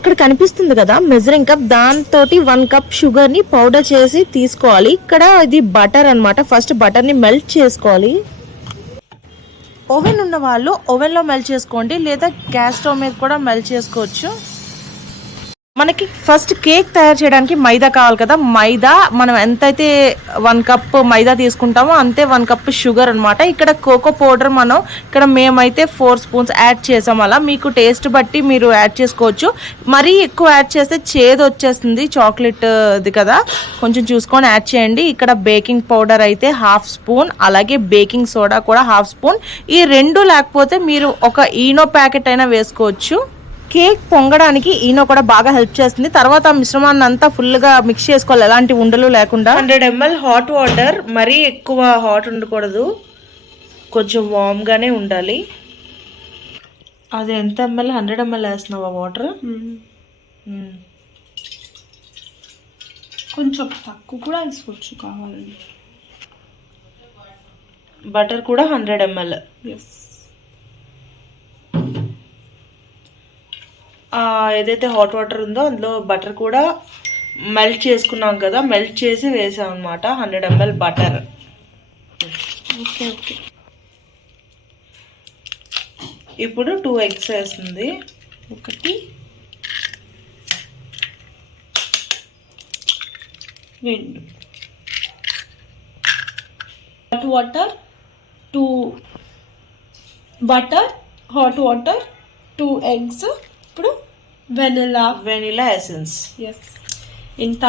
అక్కడ కనిపిస్తుంది కదా మెజరింగ్ కప్, దాంతో 1 కప్ షుగర్ ని పౌడర్ చేసి తీసుకోవాలి. ఇక్కడ ఇది బటర్ అన్నమాట. ఫస్ట్ బటర్ ని మెల్ట్ చేసుకోవాలి. ఓవెన్ ఉన్న వాళ్ళు ఓవెన్ లో మెల్ట్ చేసుకోండి, లేదా గ్యాస్ స్టవ్ మీద కూడా మెల్ట్ చేసుకోవచ్చు. మనకి ఫస్ట్ కేక్ తయారు చేయడానికి మైదా కావాలి కదా. మైదా మనం ఎంతైతే 1 కప్ మైదా తీసుకుంటామో అంతే 1 కప్ షుగర్ అనమాట. ఇక్కడ కోకో పౌడర్ ఇక్కడ మేమైతే 4 స్పూన్స్ యాడ్ చేసాం. అలా మీకు టేస్ట్ బట్టి మీరు యాడ్ చేసుకోవచ్చు. మరీ ఎక్కువ యాడ్ చేస్తే చేదు వచ్చేస్తుంది, చాక్లెట్ ఇది కదా, కొంచెం చూసుకొని యాడ్ చేయండి. ఇక్కడ బేకింగ్ పౌడర్ అయితే 1/2 స్పూన్, అలాగే బేకింగ్ సోడా కూడా 1/2 స్పూన్. ఈ రెండు లేకపోతే మీరు ఒక ఈనో ప్యాకెట్ అయినా వేసుకోవచ్చు. కేక్ పొంగడానికి ఈనో కూడా బాగా హెల్ప్ చేస్తుంది. తర్వాత మిశ్రమాన్ని అంతా ఫుల్గా మిక్స్ చేసుకోవాలి, ఎలాంటి ఉండలు లేకుండా. 100 ml హాట్ వాటర్, మరీ ఎక్కువ హాట్ ఉండకూడదు, కొంచెం వామ్గానే ఉండాలి. అది ఎంత ml? 100 ml వేస్తున్నావా water? కొంచెం తక్కువ కూడా వేసుకోవచ్చు కావాలని. బటర్ కూడా 100 ml. ఎస్. ఏదైతే హాట్ వాటర్ ఉందో అందులో బటర్ కూడా మెల్ట్ చేసుకున్నాం కదా, మెల్ట్ చేసి వేసాం అనమాట. 100 ml బటర్. Okay okay. ఇప్పుడు 2 eggs వేస్తుంది. 1 2 hot water, 2 butter, hot water, 2 eggs. ఇప్పుడు వెనిలా ఎసెన్స్. ఎస్. ఇంత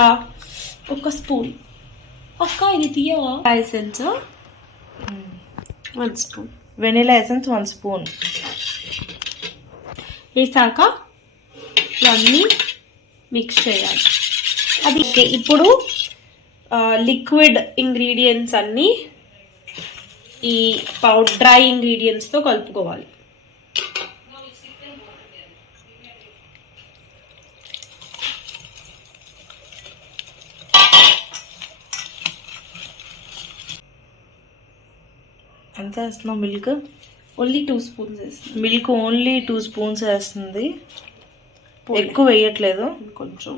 1 స్పూన్. అక్క ఇది తీయవా? Essence 1 spoon. Vanilla essence 1 spoon వేసాక ఇవన్నీ మిక్స్ చేయాలి. అది ఇప్పుడు లిక్విడ్ ఇంగ్రీడియంట్స్ అన్నీ ఈ డ్రై ఇంగ్రీడియంట్స్తో కలుపుకోవాలి. ఎంత వేస్తున్నావు? మిల్క్ ఓన్లీ 2 స్పూన్స్ వేస్తుంది. మిల్క్ ఓన్లీ 2 స్పూన్స్ వేస్తుంది, ఎక్కువ వేయట్లేదు. కొంచెం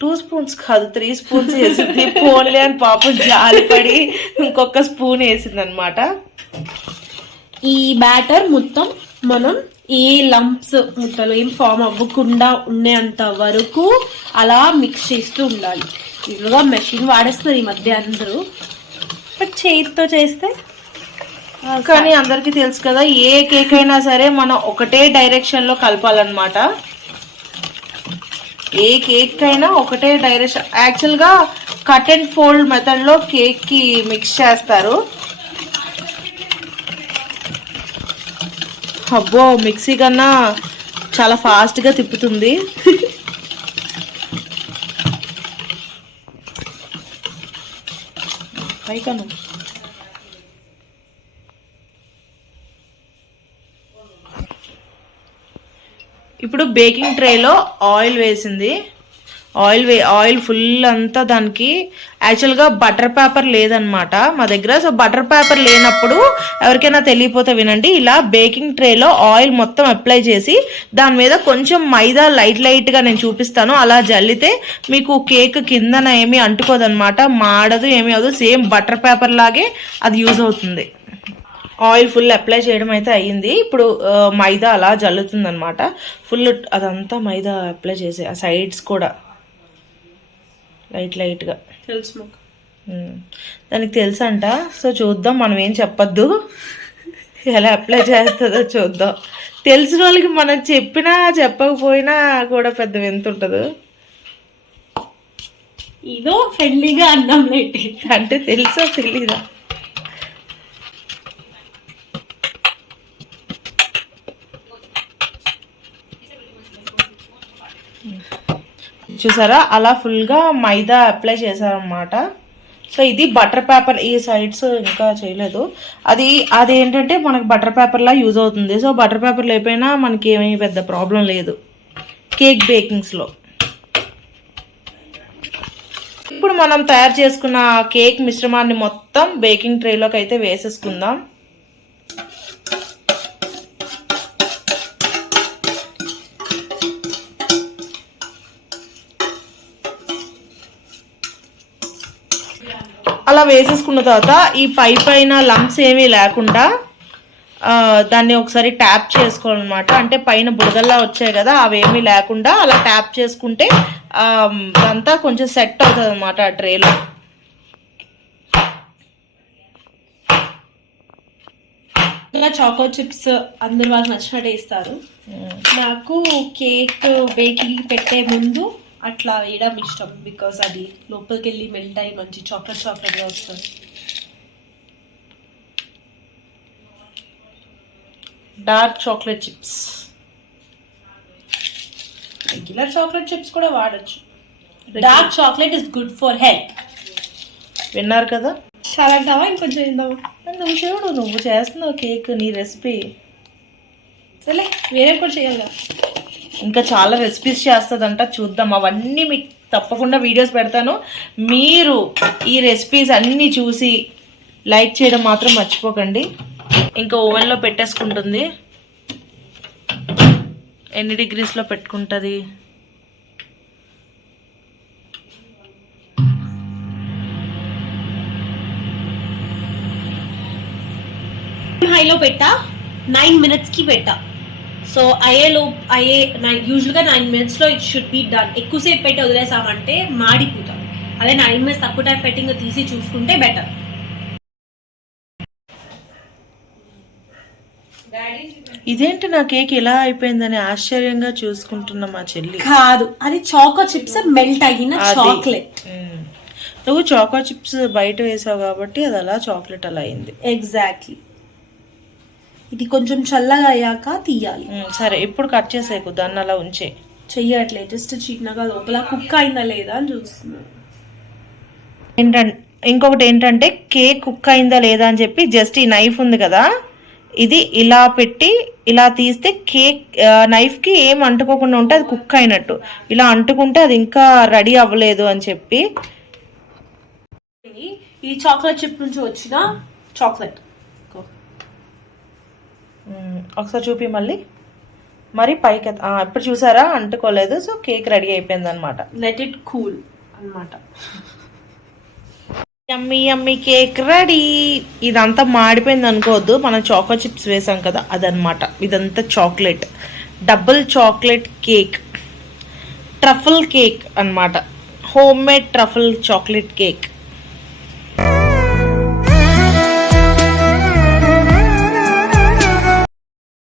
2 స్పూన్స్ కాదు, 3 స్పూన్స్ వేసింది. పోన్లే అని పాపం జాలిపడి ఇంకొక స్పూన్ వేసింది అనమాట. ఈ బ్యాటర్ మొత్తం మనం ఏ లంప్స్ ముట్టలు ఏం ఫామ్ అవ్వకుండా ఉండేంత వరకు అలా మిక్స్ చేస్తూ ఉండాలి. ఇదిగా మెషిన్ వాడేస్తున్నారు ఈ మధ్య అందరూ, బట్ చేతితో చేస్తే. కానీ అందరికీ తెలుసు కదా, ఏ కేక్ అయినా సరే మనం ఒకటే డైరెక్షన్లో కలపాలన్నమాట. ఏ కేక్ అయినా ఒకటే డైరెక్షన్. యాక్చువల్గా కట్ అండ్ ఫోల్డ్ మెథడ్లో కేక్కి మిక్స్ చేస్తారు. అబ్బో, మిక్సీ కన్నా చాలా ఫాస్ట్గా తిప్పుతుంది. పైకను ఇప్పుడు బేకింగ్ ట్రేలో ఆయిల్ వేసింది. ఆయిల్ ఫుల్ అంతా దానికి. యాక్చువల్గా బటర్ పేపర్ లేదనమాట మా దగ్గర. సో బటర్ పేపర్ లేనప్పుడు ఎవరికైనా తెలియపోతే వినండి, ఇలా బేకింగ్ ట్రేలో ఆయిల్ మొత్తం అప్లై చేసి దాని మీద కొంచెం మైదా లైట్గా నేను చూపిస్తాను, అలా జల్లితే మీకు కేక్ కిందన ఏమీ అంటుకోదనమాట, మాడదు, ఏమీ అవదు. సేమ్ బటర్ పేపర్ లాగే అది యూజ్ అవుతుంది. ఆయిల్ ఫుల్ అప్లై చేయడం అయితే అయ్యింది. ఇప్పుడు మైదా అలా జల్లుతుంది అనమాట. ఫుల్ అదంతా మైదా అప్లై చేసి ఆ సైడ్స్ కూడా లైట్గా. తెలుసు దానికి తెలుసంట. సో చూద్దాం, మనం ఏం చెప్పొద్దు, ఎలా అప్లై చేస్తుందో చూద్దాం. తెలిసిన వాళ్ళకి మనం చెప్పినా చెప్పకపోయినా కూడా పెద్ద వింత ఉంటుంది. ఇదో ఫ్రెండ్లీగా అన్నం అంటే తెలుసా తెలీదా? చూసారా, అలా ఫుల్గా మైదా అప్లై చేశారనమాట. సో ఇది బటర్ పేపర్. ఈ సైడ్స్ ఇంకా చేయలేదు. అది ఏంటంటే మనకు బటర్ పేపర్లా యూజ్ అవుతుంది. సో బటర్ పేపర్ లేకపోయినా మనకి ఏమీ పెద్ద ప్రాబ్లం లేదు కేక్ బేకింగ్స్లో. ఇప్పుడు మనం తయారు చేసుకున్న కేక్ మిశ్రమాన్ని మొత్తం బేకింగ్ ట్రేలోకి అయితే వేసేసుకుందాం. అలా వేసేసుకున్న తర్వాత ఈ పైన లంప్స్ ఏమీ లేకుండా దాన్ని ఒకసారి ట్యాప్ చేసుకోవాలన్నమాట. అంటే పైన బుడగల్లా వచ్చాయి కదా, అవేమీ లేకుండా అలా ట్యాప్ చేసుకుంటే అంతా కొంచెం సెట్ అవుతుంది అనమాట ఆ ట్రేలో. ఇలా చాకో చిప్స్ అందరు వాళ్ళకి నచ్చినట్టు వేస్తారు. నాకు కేక్ బేకింగ్ పెట్టే ముందు అట్లా వేయడం ఇష్టం, బికాస్ అది లోపలికి వెళ్ళి మెల్ట్ అయ్యి మంచి చాక్లెట్గా వస్తుంది. Dark chocolate chips, regular chocolate chips కూడా వాడచ్చు. Dark chocolate is good for health. విన్నారు కదా. చాలా అంటావా, ఇంకొంచెం తిందామా? నువ్వు చూడు, నువ్వు చేస్తున్నావు కేక్, నీ రెసిపీ. సరే వేరే కూడా చేయాలి కదా. ఇంకా చాలా రెసిపీస్ చేస్తుందంట, చూద్దాం. అవన్నీ మీకు తప్పకుండా వీడియోస్ పెడతాను. మీరు ఈ రెసిపీస్ అన్నీ చూసి లైక్ చేయడం మాత్రం మర్చిపోకండి. ఇంకా ఓవెన్లో పెట్టేసుకుంటుంది. ఎన్ని డిగ్రీస్లో పెట్టుకుంటుంది? హైలో పెట్టా, 9 minutes కి పెట్టా. సో యూజువల్గా 9 minutes లో ఇట్ షుడ్ బి డన్. ఎక్కువసేపు పెట్టి వదిలేసామంటే మాడిపోతాం. అదే 9 minutes తక్కువ టైం పెట్టి ఇంకా తీసి చూసుకుంటే బెటర్. ఇదేంటి నా కేక్ ఎలా అయిపోయిందని ఆశ్చర్యంగా చూసుకుంటున్నా మా చెల్లి. కాదు, అది చాకో చిప్స్ మెల్ట్ అయిన చాక్లెట్. నువ్వు చాకో చిప్స్ బయట వేసావు కాబట్టి అది అలా చాక్లెట్ అలా అయింది. ఎగ్జాక్ట్లీ. ఇది కొంచెం చల్లగా అయ్యాక తీయాలి. సరే, ఇప్పుడు కట్ చేసేకు, దాన్ని అలా ఉంచే. చెయ్యట్లే, జస్ట్ చిన్నగా లోపల కుక్ అయిందా లేదా అని చూస్తున్నాను. ఇంకొకటి ఏంటంటే కేక్ కుక్ అయిందా లేదా అని చెప్పి జస్ట్ ఈ నైఫ్ ఉంది కదా, ఇది ఇలా పెట్టి ఇలా తీస్తే కేక్ నైఫ్కి ఏం అంటుకోకుండా ఉంటే అది కుక్ అయినట్టు. ఇలా అంటుకుంటే అది ఇంకా రెడీ అవ్వలేదు అని చెప్పి. ఈ చాక్లెట్ చిప్ నుంచి వచ్చిన చాక్లెట్ ఒకసారి చూపి మళ్ళీ. మరి పైకి ఇప్పుడు చూసారా, అంటుకోలేదు. సో కేక్ రెడీ అయిపోయింది అనమాట. లెట్ ఇట్ కూల్ అనమాట. యమ్మీ యమ్మీ కేక్ రెడీ. ఇదంతా మాడిపోయింది అనుకోవద్దు, మనం చాకో చిప్స్ వేసాం కదా అదనమాట. ఇదంతా chocolate, double chocolate cake, truffle cake అనమాట. Home made truffle chocolate cake.